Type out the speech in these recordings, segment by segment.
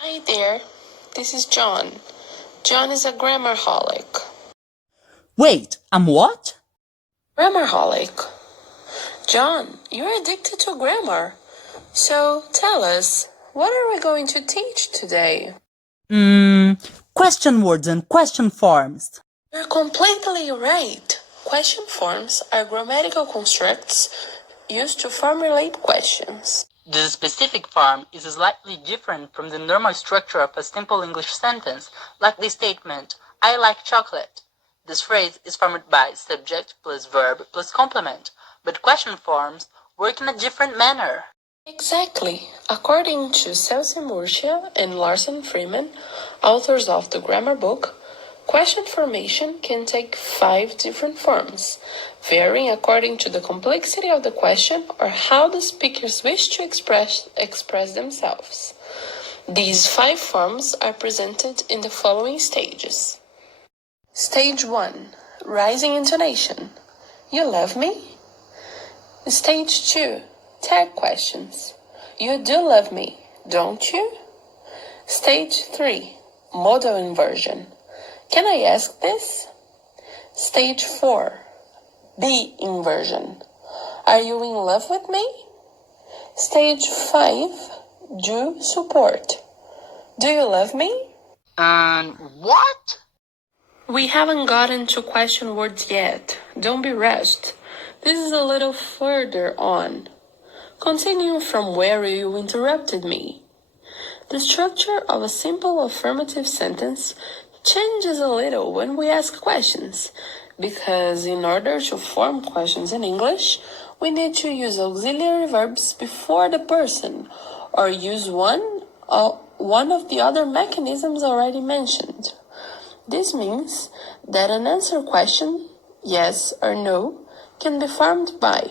Hi there, this is John. John is a grammarholic. Wait, I'm what? Grammarholic. John, you're addicted to grammar. So tell us, what are we going to teach today? Question words and question forms. You're completely right. Question forms are grammatical constructs used to formulate questions. The specific form is slightly different from the normal structure of a simple English sentence, like the statement, I like chocolate. This phrase is formed by subject plus verb plus complement, but question forms work in a different manner. Exactly. According to Celce-Murcia and Larsen-Freeman, authors of the grammar book, question formation can take 5 different forms, varying according to the complexity of the question or how the speakers wish to express themselves. These 5 forms are presented in the following stages. Stage 1. Rising intonation. You love me? Stage 2. Tag questions. You do love me, don't you? Stage 3. Modal inversion. Can I ask this? Stage 4. Be inversion. Are you in love with me? Stage 5. Do support. Do you love me? And what? We haven't gotten to question words yet. Don't be rushed. This is a little further on. Continue from where you interrupted me. The structure of a simple affirmative sentence changes a little when we ask questions, because in order to form questions in English, we need to use auxiliary verbs before the person, or use one of the other mechanisms already mentioned. This means that an answer question, yes or no, can be formed by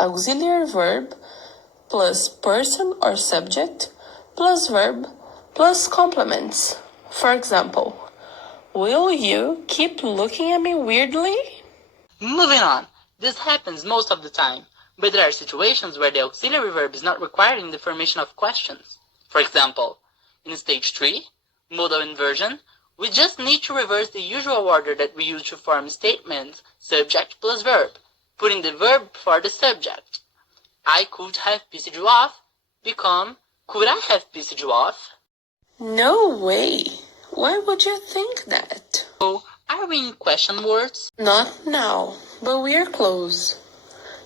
auxiliary verb plus person or subject plus verb plus complements. For example, will you keep looking at me weirdly? Moving on. This happens most of the time, but there are situations where the auxiliary verb is not required in the formation of questions. For example, in stage 3, modal inversion, we just need to reverse the usual order that we use to form statements, subject plus verb, putting the verb before the subject. I could have pissed you off become could I have pissed you off? No way. Why would you think that? So, are we in question words? Not now, but we are close.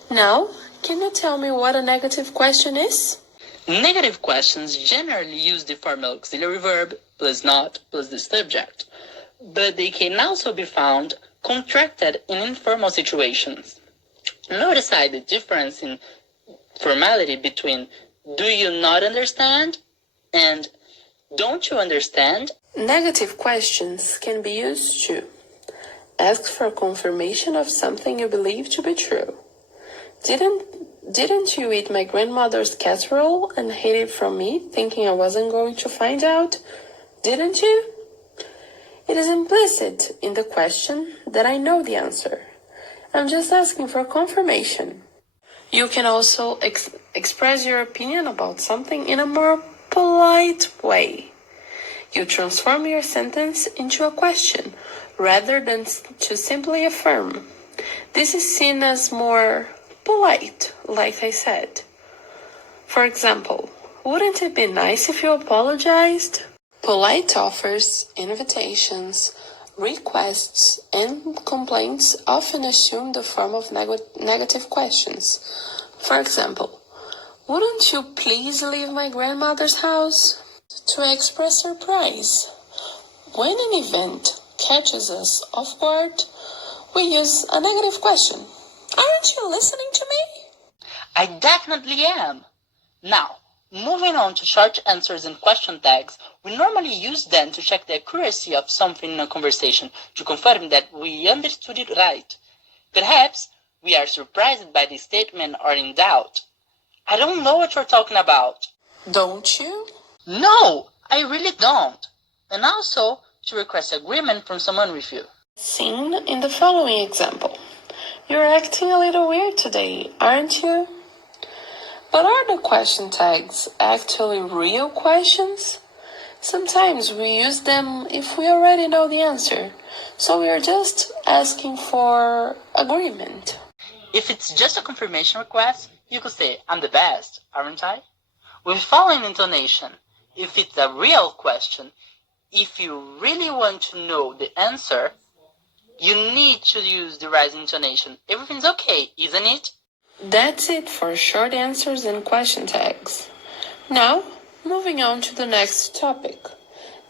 Now, can you tell me what a negative question is? Negative questions generally use the formal auxiliary verb plus not plus the subject, but they can also be found contracted in informal situations. Notice the difference in formality between do you not understand and don't you understand? Negative questions can be used to ask for confirmation of something you believe to be true. Didn't you eat my grandmother's casserole and hid it from me, thinking I wasn't going to find out? Didn't you? It is implicit in the question that I know the answer. I'm just asking for confirmation. You can also express your opinion about something in a more polite way. You transform your sentence into a question rather than to simply affirm. This is seen as more polite, like I said. For example, wouldn't it be nice if you apologized? Polite offers, invitations, requests, and complaints often assume the form of negative questions. For example, wouldn't you please leave my grandmother's house? To express surprise. When an event catches us off guard, we use a negative question. Aren't you listening to me? I definitely am. Now, moving on to short answers and question tags, we normally use them to check the accuracy of something in a conversation to confirm that we understood it right. Perhaps we are surprised by the statement or in doubt. I don't know what you're talking about. Don't you? No, I really don't. And also to request agreement from someone with you. Seen in the following example. You're acting a little weird today, aren't you? But are the question tags actually real questions? Sometimes we use them if we already know the answer, so we are just asking for agreement. If it's just a confirmation request, you could say, I'm the best, aren't I? With following intonation. If it's a real question, if you really want to know the answer, you need to use the right intonation. Everything's okay, isn't it? That's it for short answers and question tags. Now, moving on to the next topic.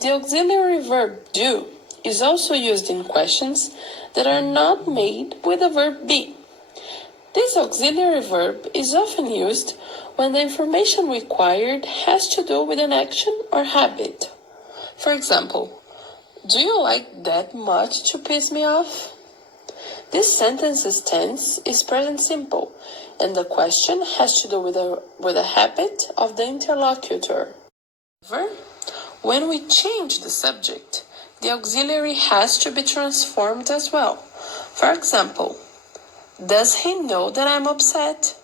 The auxiliary verb do is also used in questions that are not made with the verb be. This auxiliary verb is often used when the information required has to do with an action or habit. For example, do you like that much to piss me off? This sentence's tense is present simple, and the question has to do with a habit of the interlocutor. However, when we change the subject, the auxiliary has to be transformed as well. For example, does he know that I'm upset?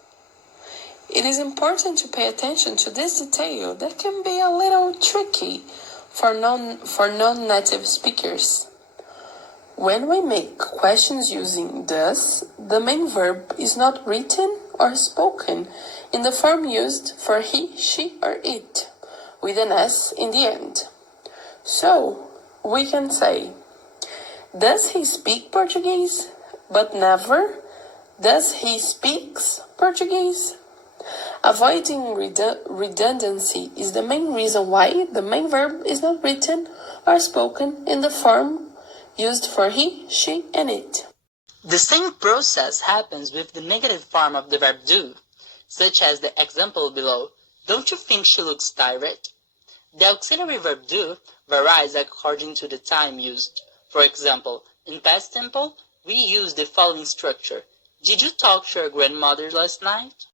It is important to pay attention to this detail that can be a little tricky for non-native speakers. When we make questions using does, the main verb is not written or spoken in the form used for he, she, or it, with an S in the end. So, we can say, does he speak Portuguese? But never, does he speaks Portuguese? Avoiding redundancy is the main reason why the main verb is not written or spoken in the form used for he, she, and it. The same process happens with the negative form of the verb do, such as the example below. Don't you think she looks tired? The auxiliary verb do varies according to the time used. For example, in past simple, we use the following structure. Did you talk to your grandmother last night?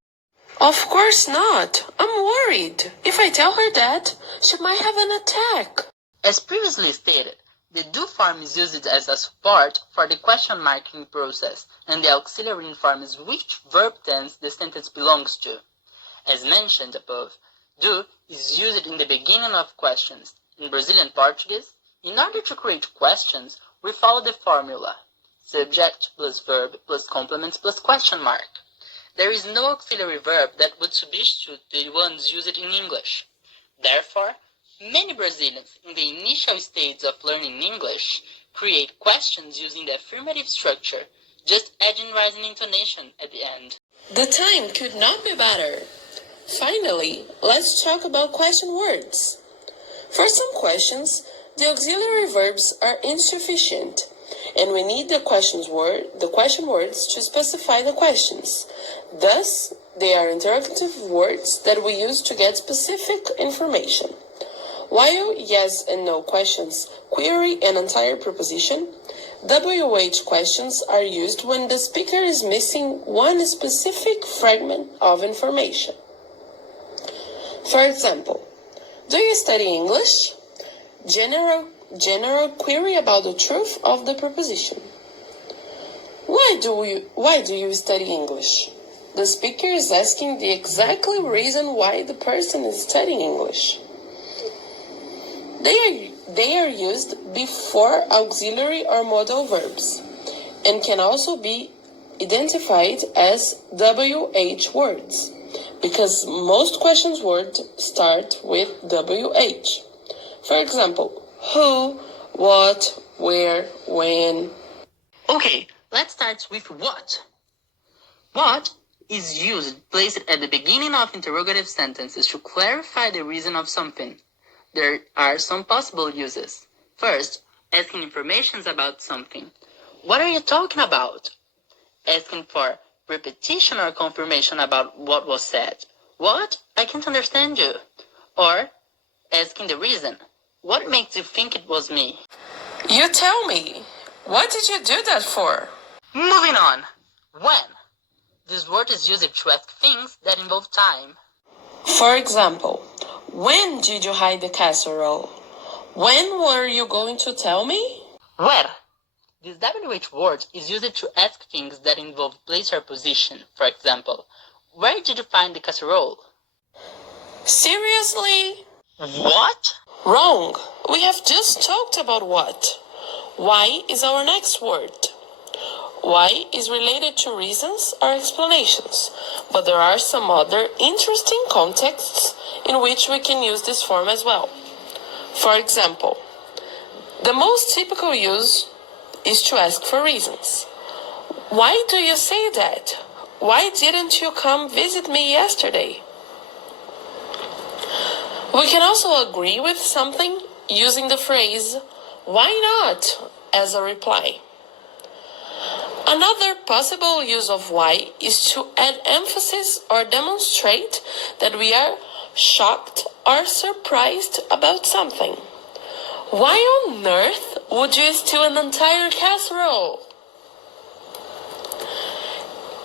Of course not. I'm worried. If I tell her that, she might have an attack. As previously stated, the do form is used as a support for the question marking process, and the auxiliary informs which verb tense the sentence belongs to. As mentioned above, do is used in the beginning of questions. In Brazilian Portuguese, in order to create questions, we follow the formula: subject plus verb plus complement plus question mark. There is no auxiliary verb that would substitute the ones used in English. Therefore, many Brazilians in the initial stages of learning English create questions using the affirmative structure, just adding rising intonation at the end. The time could not be better. Finally, let's talk about question words. For some questions, the auxiliary verbs are insufficient, and we need the question words to specify the questions. Thus, they are interrogative words that we use to get specific information. While yes and no questions query an entire proposition, WH questions are used when the speaker is missing one specific fragment of information. For example, do you study English? General query about the truth of the proposition. Why do you study English? The speaker is asking the exact reason why the person is studying English. They are used before auxiliary or modal verbs and can also be identified as WH words because most questions words start with WH. For example, who, what, where, when. Okay, let's start with what. What is used placed at the beginning of interrogative sentences to clarify the reason of something. There are some possible uses. First, asking information about something. What are you talking about? Asking for repetition or confirmation about what was said. What? I can't understand you. Or asking the reason. What makes you think it was me? You tell me. What did you do that for? Moving on. When? This word is used to ask things that involve time. For example, when did you hide the casserole? When were you going to tell me? Where? This WH word is used to ask things that involve place or position. For example, where did you find the casserole? Seriously? What? Wrong. We have just talked about what. Why is our next word. Why is related to reasons or explanations, but there are some other interesting contexts in which we can use this form as well. For example, the most typical use is to ask for reasons. Why do you say that? Why didn't you come visit me yesterday? We can also agree with something using the phrase, why not, as a reply. Another possible use of why is to add emphasis or demonstrate that we are shocked or surprised about something. Why on earth would you steal an entire casserole?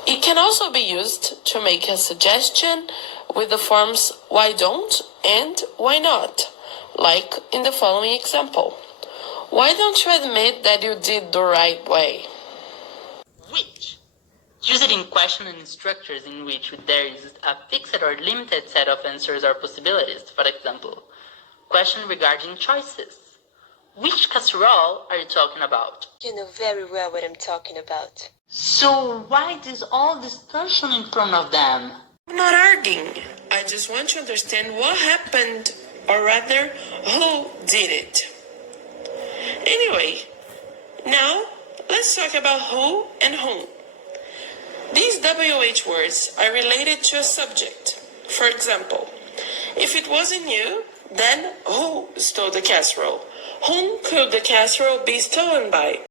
It can also be used to make a suggestion with the forms why don't and why not, like in the following example. Why don't you admit that you did the right way? Which? Use it in question and structures in which there is a fixed or limited set of answers or possibilities. For example, question regarding choices. Which casserole are you talking about? You know very well what I'm talking about. So why this all discussion in front of them? I'm not arguing. I just want to understand what happened, or rather, who did it. Anyway, now let's talk about who and whom. These WH words are related to a subject. For example, if it wasn't you, then who stole the casserole? Whom could the casserole be stolen by?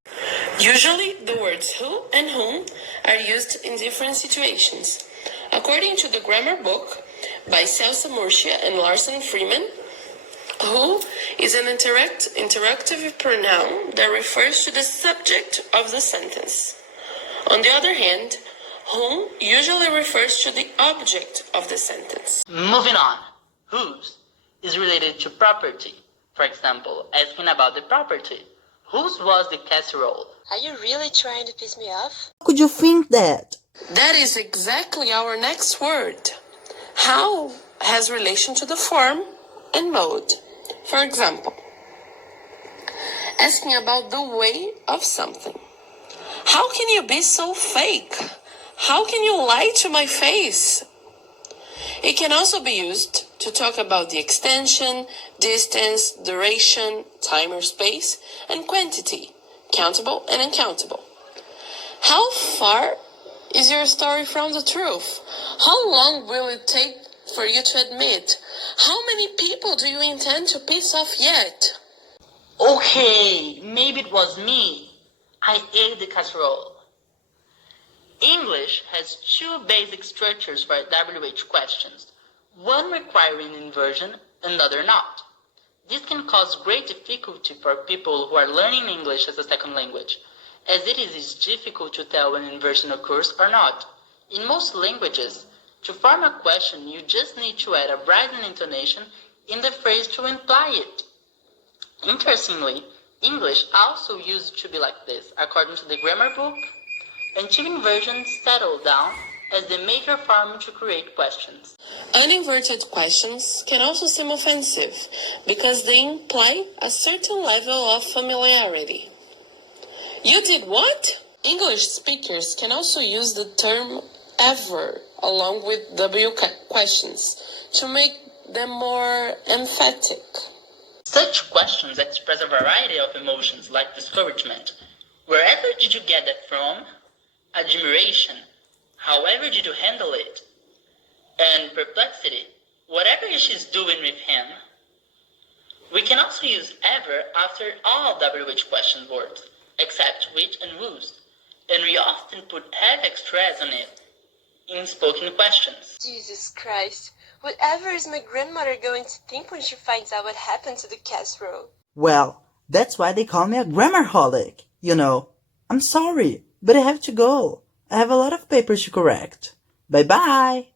Usually, the words who and whom are used in different situations. According to the grammar book by Celce-Murcia and Larsen-Freeman, who is an interrogative pronoun that refers to the subject of the sentence. On the other hand, whom usually refers to the object of the sentence. Moving on. Whose is related to property. For example, asking about the property. Whose was the casserole? Are you really trying to piss me off? How could you think that? That is exactly our next word. How has relation to the form and mode. For example, asking about the way of something. How can you be so fake? How can you lie to my face? It can also be used to talk about the extension, distance, duration, time or space, and quantity, countable and uncountable. How far is your story from the truth? How long will it take for you to admit? How many people do you intend to piss off yet? Okay, maybe it was me. I ate the casserole. English has two basic structures for WH questions, one requiring inversion, another not. This can cause great difficulty for people who are learning English as a second language, as it is difficult to tell when inversion occurs or not. In most languages, to form a question, you just need to add a rising intonation in the phrase to imply it. Interestingly, English also used to be like this, according to the grammar book, until inversion settled down as the major form to create questions. Uninverted questions can also seem offensive because they imply a certain level of familiarity. You did what? English speakers can also use the term ever along with W questions to make them more emphatic. Such questions express a variety of emotions like discouragement. Wherever did you get that from? Admiration. However did you handle it? And perplexity. Whatever she's doing with him. We can also use ever after all WH question words, except which and whose, and we often put heavy stress on it in spoken questions. Jesus Christ. Whatever is my grandmother going to think when she finds out what happened to the casserole? Well, that's why they call me a grammarholic. You know, I'm sorry, but I have to go. I have a lot of papers to correct. Bye-bye.